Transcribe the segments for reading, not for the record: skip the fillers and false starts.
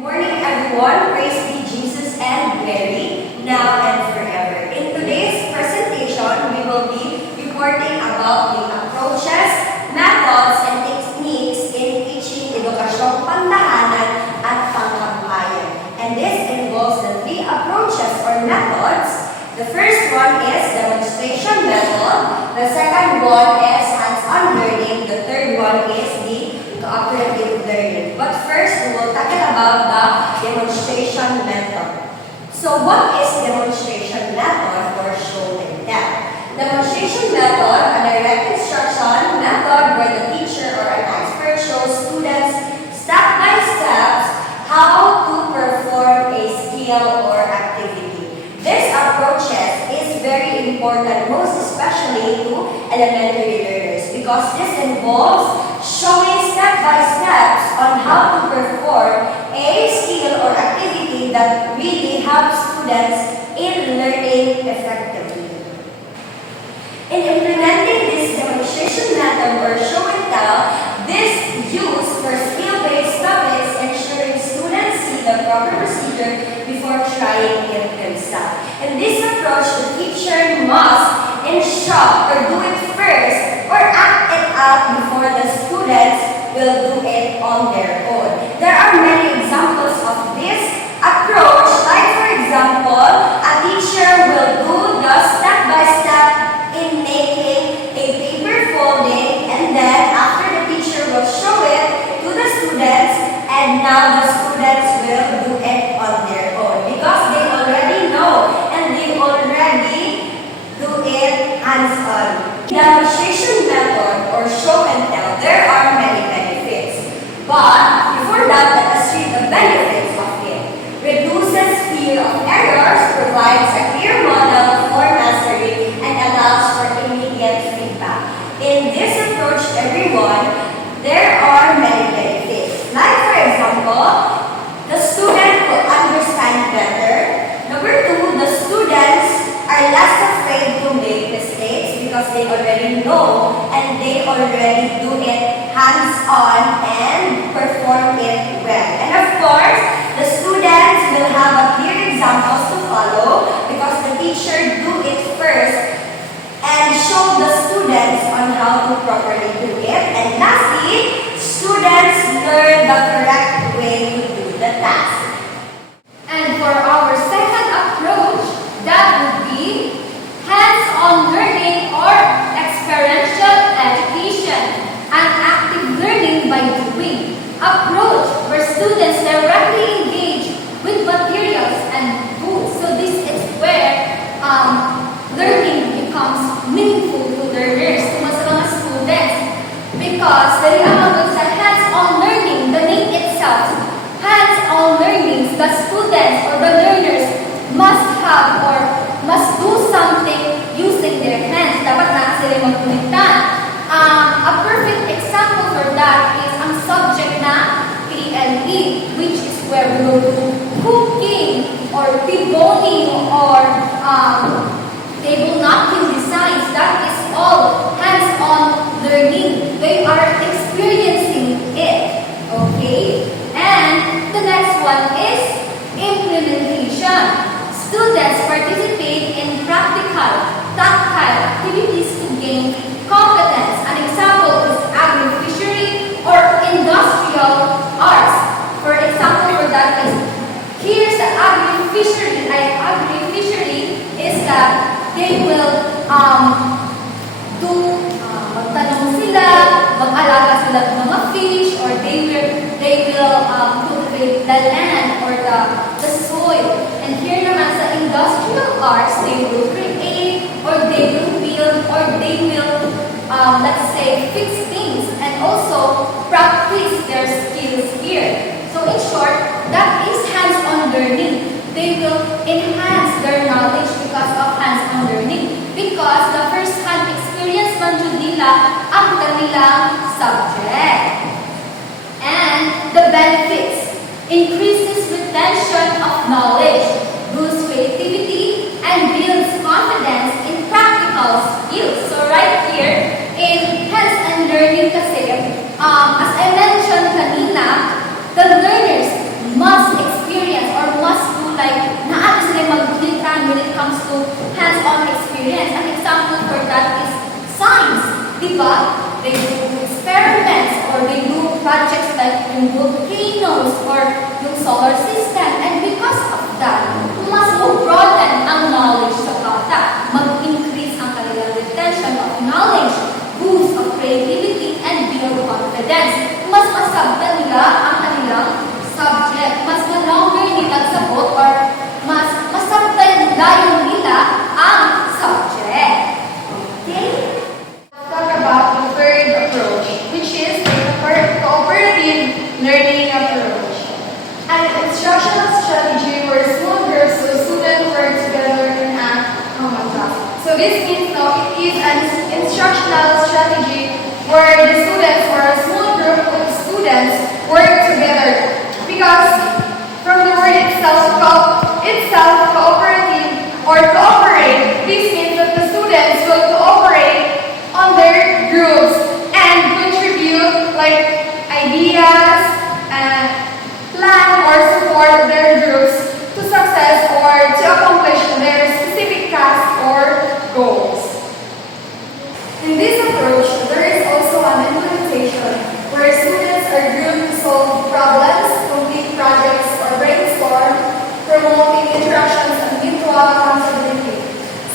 Morning everyone, praise be Jesus and Mary, now and forever. In today's presentation, we will be reporting about the approaches, methods, and techniques in teaching edukasyong pantahanan at pangkabuhayan. And this involves the three approaches or methods. The first one is demonstration method, the second one is hands-on learning, the third one is the cooperative learning. But first, we will tackle about the demonstration method. So what is demonstration method or show and tell? Demonstration method, a direct instruction method where the teacher or an expert shows students step by step how to perform a skill or activity. This approach is very important, most especially to elementary learners, because this involves showing step-by-steps on how to perform a skill or activity that really helps students in learning effectively. In implementing this demonstration method or show and tell, this used for skill-based topics ensuring students see the proper procedure before trying it themselves. In this approach, the teacher must instruct or do it first or act it out before the students will do it on their own. There are many examples of this approach. Like for example, a teacher will do the step-by-step in making a paper folding, and then after the teacher will show it to the students, and now the students will do it on their own because they already know and they already do it hands-on. Demonstration method or show and tell, there are many benefits. But before that, let us read the benefits of it. Reduces fear of errors, provides a clear model for mastery, and allows for immediate feedback. In this approach, everyone, there are many benefits. Like for example, the student will understand better. Number two, the students are less afraid to make mistakes because they already know and they already do it hands-on and perform it well. And of course, the students will have a clear examples to follow because the teacher do it first and show the students on how to properly do it. And lastly, students learn the correct way to do the task. And for our second approach, that would be hands-on learning or experiential education, an active learning by doing approach where students directly engage with materials and tools. So this is where learning becomes meaningful to learners, to mga students, because the reality sa hands-on learning, the name itself, hands-on learning, the students or the learners must have or must do something using their hands. Dapat na sila magkulitan. A perfect example for that is ang subject na PLE, which is where we will do cooking or deboning or table napkin designs. That is all hands-on learning. They are experiencing it. Okay? And the next one is implementation. Students participate in practical, tactile activities to gain competence. An example is agri-fishery or industrial arts. For example, for that is, here's the agri-fishery. Agri-fishery is that they will magtanong sila, mag-alaga sila ng mga fish, or they will cultivate the land or the soil. And here naman sa industrial arts, they will create or they will build or they will, let's say, fix things and also practice their skills here. So in short, that is hands-on learning. They will enhance their knowledge because of hands-on learning. Because the first-hand experience man jud nila ang kanilang subject. And the benefits: increases retention of knowledge, boosts creativity, and builds confidence in practical skills. So right here, in hands-on learning kasi, as I mentioned kanina, the learners must experience or must do like naano sila maglitan when it comes to hands-on experience. An example for that is science. Diba? They do experiments or they do projects like yung volcanoes or yung solar system. And because of that, mas broaden ang knowledge sa bata. Mag-increase ang kanilang retention of knowledge, boost of creativity, and build confidence. Mas masabta nila ang kanilang subject. Mas ma-longer nila sabot or mas masabta layo nila ang subject. Okay? Talk about the third approach, which is the cooperative learning approach. An instructional strategy where small groups of students work together in a common task. So this means now it is an instructional strategy where the students or a small group of students work together. Because from the word itself, cooperative or cooperate, this means that the students will cooperate on their groups and contribute like ideas and plan or support their groups to success or to accomplish their specific tasks or goals. In this approach, there is also an implementation where students are grouped to solve problems, complete projects, or brainstorm, promoting interactions and mutual accountability.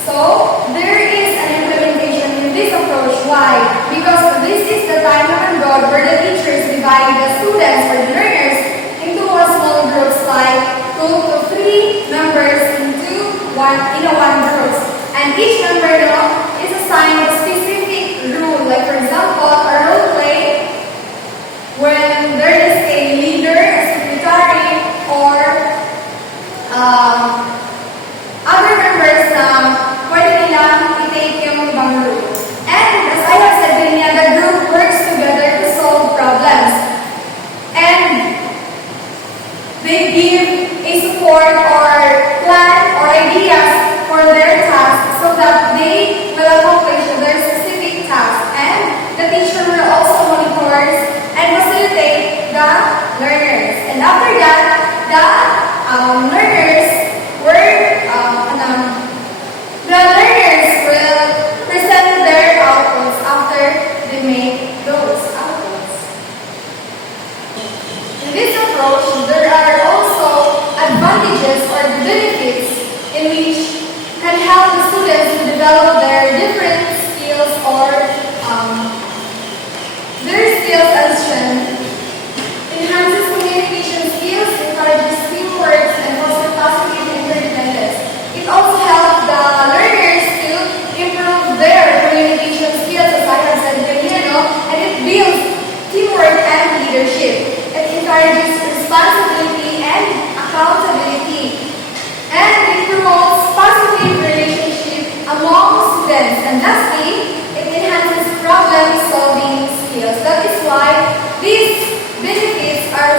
So, there is an implementation in this approach. Why? Because this is the time of God where the teachers divide the students or the learners into small groups like 2 to 3 members in a one group. And each member is assigned a specific role. Like for example, a role play when there is a leader, a secretary, or other members na pwede nilang i-take yung ibang role. And as I have said din niya, the group works together to solve problems. And they give a support or plan or ideas for their tasks so that they will accomplish their specific task. And the teacher will also monitor and facilitate the learners. And after that, the learners will present their outputs after they make those outputs. In this approach, there are also advantages or benefits in which can help the students to develop their different skills or their skills and strengths. Enhances communication skills, encourages teamwork, and fosters positive interdependence. It also helps the learners to improve their communication skills, as I have said earlier, and it builds teamwork and leadership. It encourages responsibility and accountability. And it promotes positive relationships among students. And lastly, it enhances problem-solving skills. That is why these benefits are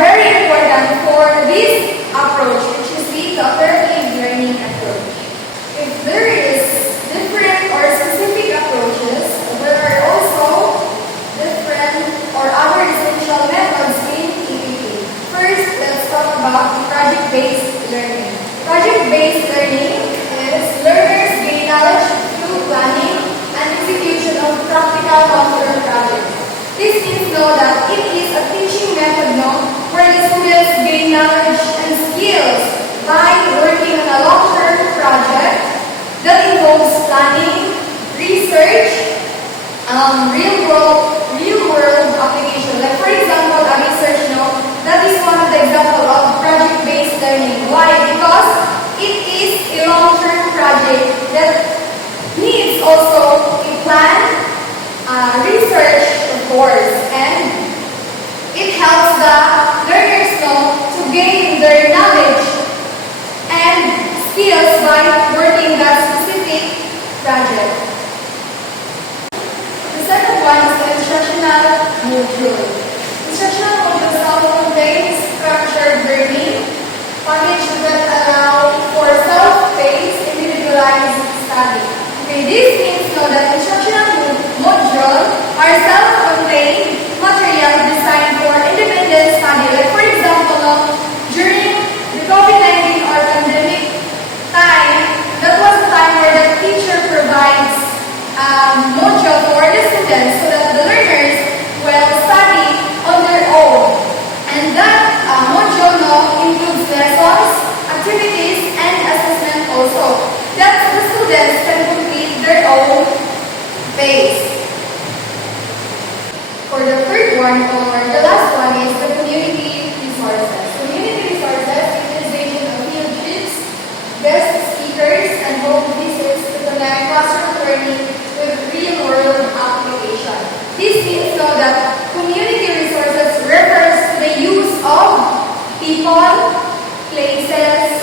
very important for this approach, which is the cooperative learning approach. If there is different or specific approaches, there are also different or other essential methods in PPP. First, let's talk about project-based learning. Project-based learning is learners gain knowledge through planning and execution of practical long-term projects. This means that it is a teaching method where the students gain knowledge and skills by working on a long-term project that involves planning, research, real-world application. Like for example, a research that is one of the examples of project-based learning. Why? Because it is a long-term project that needs also a plan, research, of course, and it helps the learners to gain their knowledge and skills by working that specific project. The second one is the instructional module. Instructional modules also contains structured learning, packages that allow for self-paced, individualized study. Okay, this means that instructional modules are self-contained for the third one, or the last one, is the community resources. Community resources utilization of field trips, guest speakers, and home visits to connect classroom learning with real-world application. This means so that community resources refers to the use of people, places,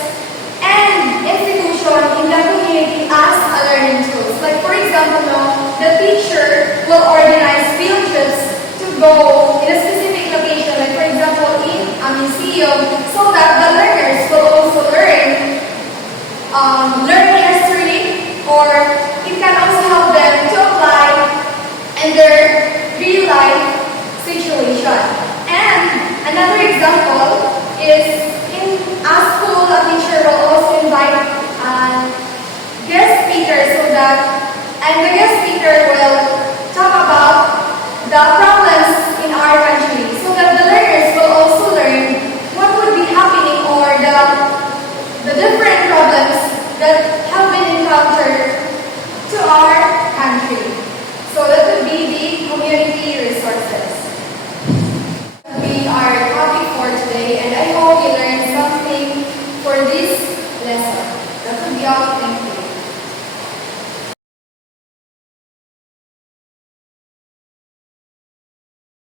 and institution in the community as a learning tools. Like for example, the teacher will organize field trips to go in a specific location, like for example in a museum, so that the learners will also learn history, or it can also help them to apply in their real life situation. And another example is in a school, a teacher will also invite guest speakers, so that, and the guest speaker will talk about the